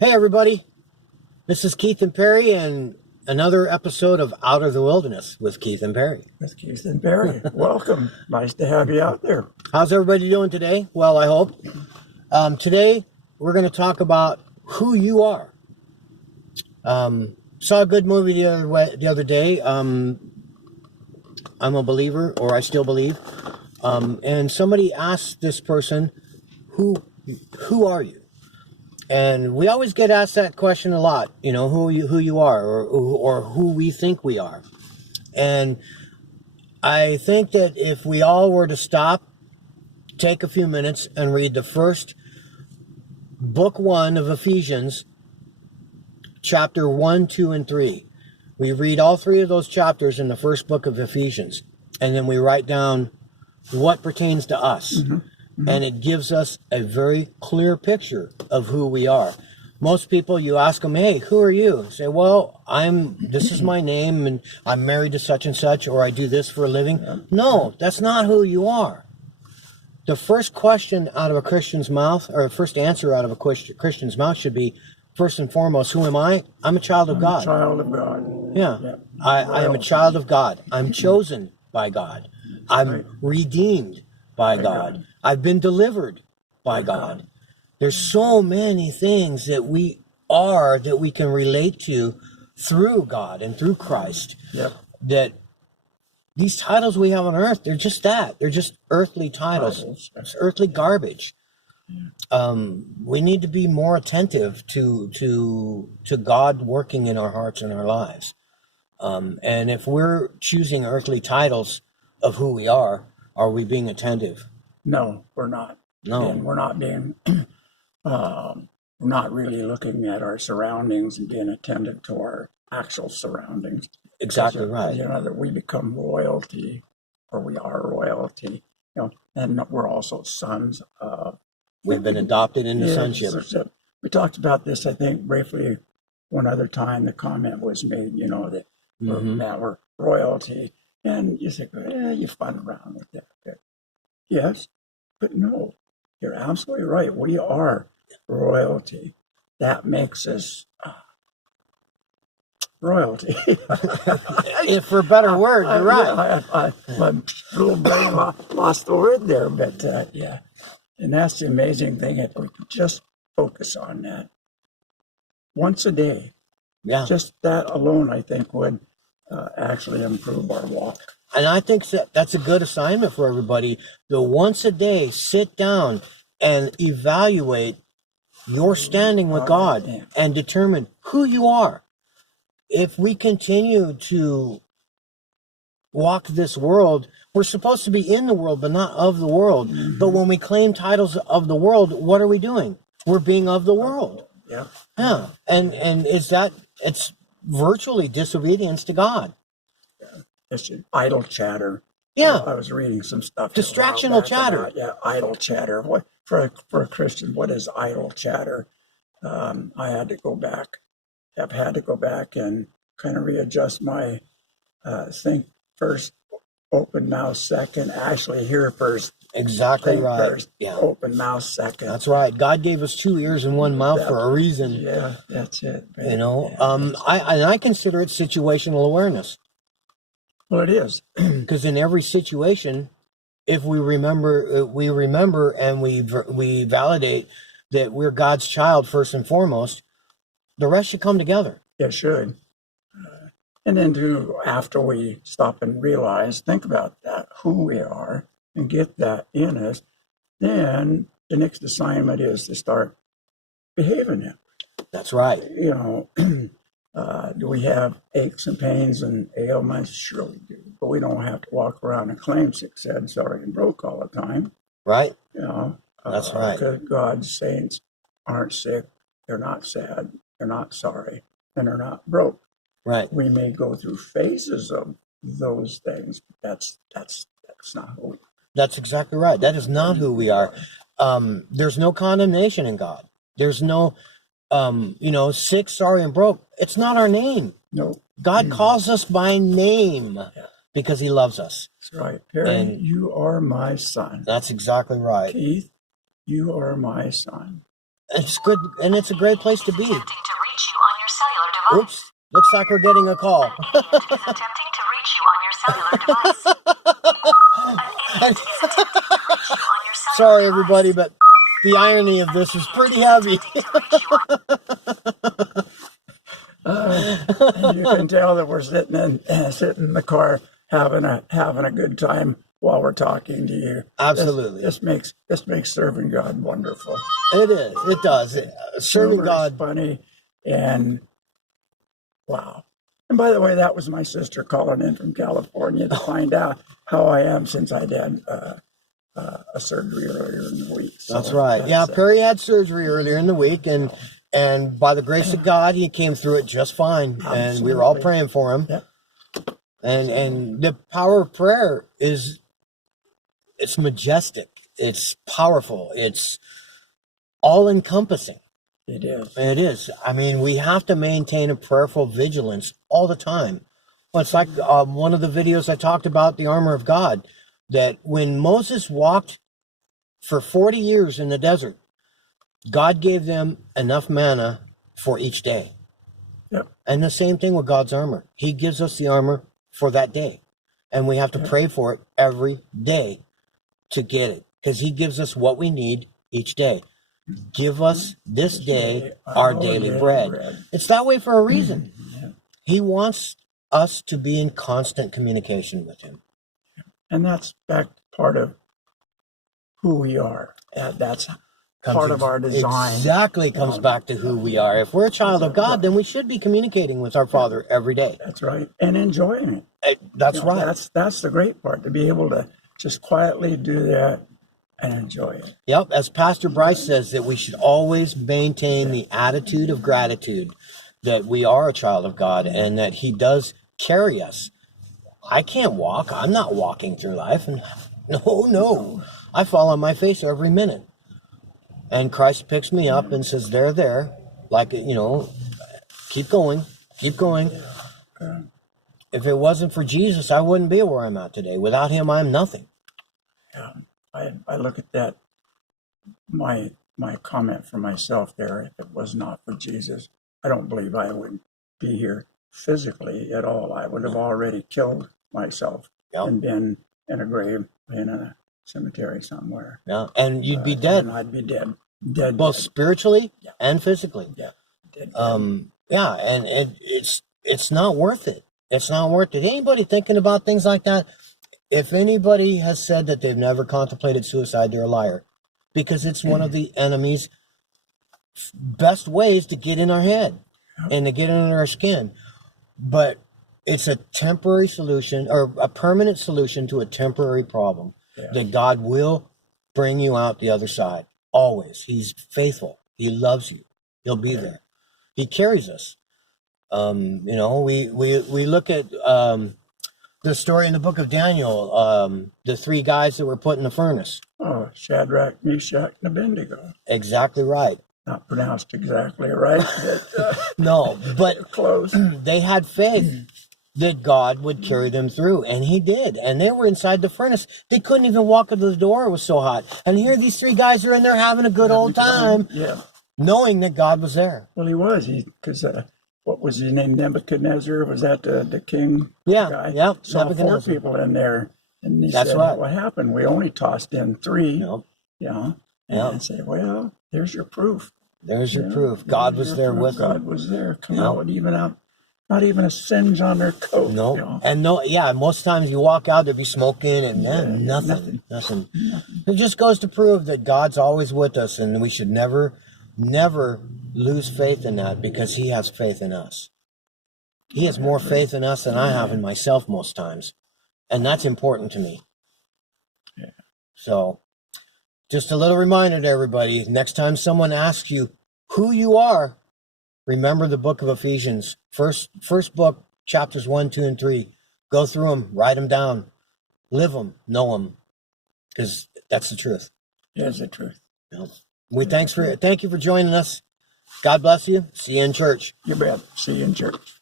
Hey everybody, this is Keith and Perry and another episode of Out of the Wilderness with Keith and Perry. With Keith and Barry. Welcome. Nice to have you out there. How's everybody doing today? Well, I hope. Today we're going to talk about who you are. Saw a good movie the other day. I'm a believer, or I still believe. And somebody asked this person, who are you? And we always get asked that question a lot, you know, who you are, or who we think we are. And I think that if we all were to stop, take a few minutes and read the first book 1 of Ephesians, chapter 1, 2, and 3. We read all 3 of those chapters in the first book of Ephesians, and then we write down what pertains to us. Mm-hmm. And it gives us a very clear picture of who we are. Most people, you ask them, hey, who are you? Say, well, this is my name, and I'm married to such and such, or I do this for a living. No, that's not who you are. The first question out of a Christian's mouth, or first answer out of a Christian's mouth should be, first and foremost, who am I? I'm a child of God. A child of God. Yeah. I am a child of God. I'm chosen by God. I'm redeemed by God. I've been delivered by God. There's so many things that we are that we can relate to through God and through Christ. Yep. That these titles we have on earth, they're just that. They're just earthly titles. It's earthly garbage. We need to be more attentive to God working in our hearts and our lives. And if we're choosing earthly titles of who we are we being attentive? No, we're not. No. And we're not being, we're not really looking at our surroundings and being attentive to our actual surroundings. Exactly right. You know, that we become royalty, or we are royalty, you know, and we're also sons of. We've been adopted into sonship. We talked about this, I think, briefly one other time. The comment was made, you know, that we're royalty. And you think, you fun around with that. Yes, but no, you're absolutely right. We are royalty. That makes us royalty. If for a better word, you're right. My little brain lost the word there, but yeah. And that's the amazing thing. If we could just focus on that once a day, just that alone, I think, would actually improve our walk. And I think that's a good assignment for everybody. The once a day, sit down and evaluate your standing with God and determine who you are. If we continue to walk this world, we're supposed to be in the world, but not of the world. Mm-hmm. But when we claim titles of the world, what are we doing? We're being of the world. Yeah. And it's virtually disobedience to God. It's idle chatter. Yeah. I was reading some stuff. Distractional chatter. Idle chatter. What for a Christian? What is idle chatter? I had to go back. I've had to go back and kind of readjust my think first, open mouth second. Actually, hear first. Exactly right. First, open mouth second. That's right. God gave us 2 ears and 1 mouth for a reason. Yeah, that's it. You know, I consider it situational awareness. Well, it is. Because in every situation, if we remember and we validate that we're God's child first and foremost, the rest should come together. It should. And then after we stop and realize, think about that, who we are, and get that in us, then the next assignment is to start behaving it. That's right. You know, do we have aches and pains and ailments? Sure we do. But we don't have to walk around and claim sick, sad, sorry, and broke all the time. Right. You know, that's right. Because God's saints aren't sick, they're not sad, they're not sorry, and they're not broke. Right. We may go through phases of those things, but that's not who we are. That's exactly right. That is not who we are. There's no condemnation in God. There's no, sick, sorry, and broke. It's not our name. No. God calls us by name because he loves us. That's right. Perry, you are my son. That's exactly right. Keith, you are my son. It's good, and it's a great place to be. Attempting to reach you on your cellular device. Oops, looks like we're getting a call. An agent is attempting to reach you on your cellular device. An agent is attempting to reach you on your cellular Sorry, device. everybody, but the irony of this is pretty heavy. Attempting to reach you on And you can tell that we're sitting in the car having a good time while we're talking to you. Absolutely. This makes serving God wonderful. It is. It does. Serving Humorous, God. funny, and wow. And by the way, that was my sister calling in from California to find out how I am since I'd had a surgery earlier in the week. So That's right. Yeah, Perry had surgery earlier in the week, and by the grace of God, he came through it just fine. And we were all Absolutely. praying for him. Yep. And the power of prayer it's majestic. It's powerful. It's all encompassing. It is. It is. I mean, we have to maintain a prayerful vigilance all the time. Well, it's like one of the videos I talked about, the armor of God, that when Moses walked for 40 years in the desert, God gave them enough manna for each day. Yep. And the same thing with God's armor. He gives us the armor for that day. And we have to pray for it every day to get it, because he gives us what we need each day. Give us this day our daily bread. It's that way for a reason. He wants us to be in constant communication with him. And that's part of who we are. That's part of our design. Exactly comes back to who we are. If we're a child of God, then we should be communicating with our Father every day. That's right. And enjoying it. That's You know, right. That's the great part, to be able to just quietly do that and enjoy it. Yep. As Pastor Bryce says, that we should always maintain the attitude of gratitude that we are a child of God and that he does carry us. I can't walk. I'm not walking through life. And no. I fall on my face every minute. And Christ picks me up and says, there. Like, keep going. If it wasn't for Jesus, I wouldn't be where I'm at today. Without him, I'm nothing. Yeah. I look at that, my comment for myself there, if it was not for Jesus, I don't believe I would be here physically at all. I would have already killed myself and been in a grave in a cemetery somewhere. Yeah, and you'd be dead. And I'd be dead. Dead. Both spiritually and physically. Yeah. Dead. Yeah, and it's not worth it. It's not worth it. Anybody thinking about things like that? If anybody has said that they've never contemplated suicide, they're a liar, because it's one of the enemy's best ways to get in our head and to get under our skin. But it's a temporary solution, or a permanent solution to a temporary problem, that God will bring you out the other side. Always. He's faithful. He loves you. He'll be there. He carries us. We look at the story in the book of Daniel, the three guys that were put in the furnace. Oh, Shadrach, Meshach, and Abednego. Exactly right. Not pronounced exactly right, but No, but close. they had faith that God would carry them through, and he did. And they were inside the furnace. They couldn't even walk to the door. It was so hot. And here these three guys are in there having a good old time, knowing that God was there. Well, he was. Because what was his name? Nebuchadnezzar? Was that the king? Guy? Yeah. Saw 4 Nebuchadnezzar. people in there, and he That's said, right. "What happened? We only tossed in 3." Yep. And Yep. I say, "Well, there's your proof. There's your proof. God was there with them. God was there. Come out, not even a singe on their coat. No, and most times you walk out, there'd be smoking and nothing. It just goes to prove that God's always with us, and we should never lose faith in that, because he has faith in us. He has more faith in us than I have in myself most times, and that's important to me. So just a little reminder to everybody, next time someone asks you who you are, remember the book of Ephesians, first book, chapters 1, 2, and 3. Go through them, write them down, live them, know them, because that's the truth. It is the truth. Thank you for joining us. God bless you. See you in church. You bet. See you in church.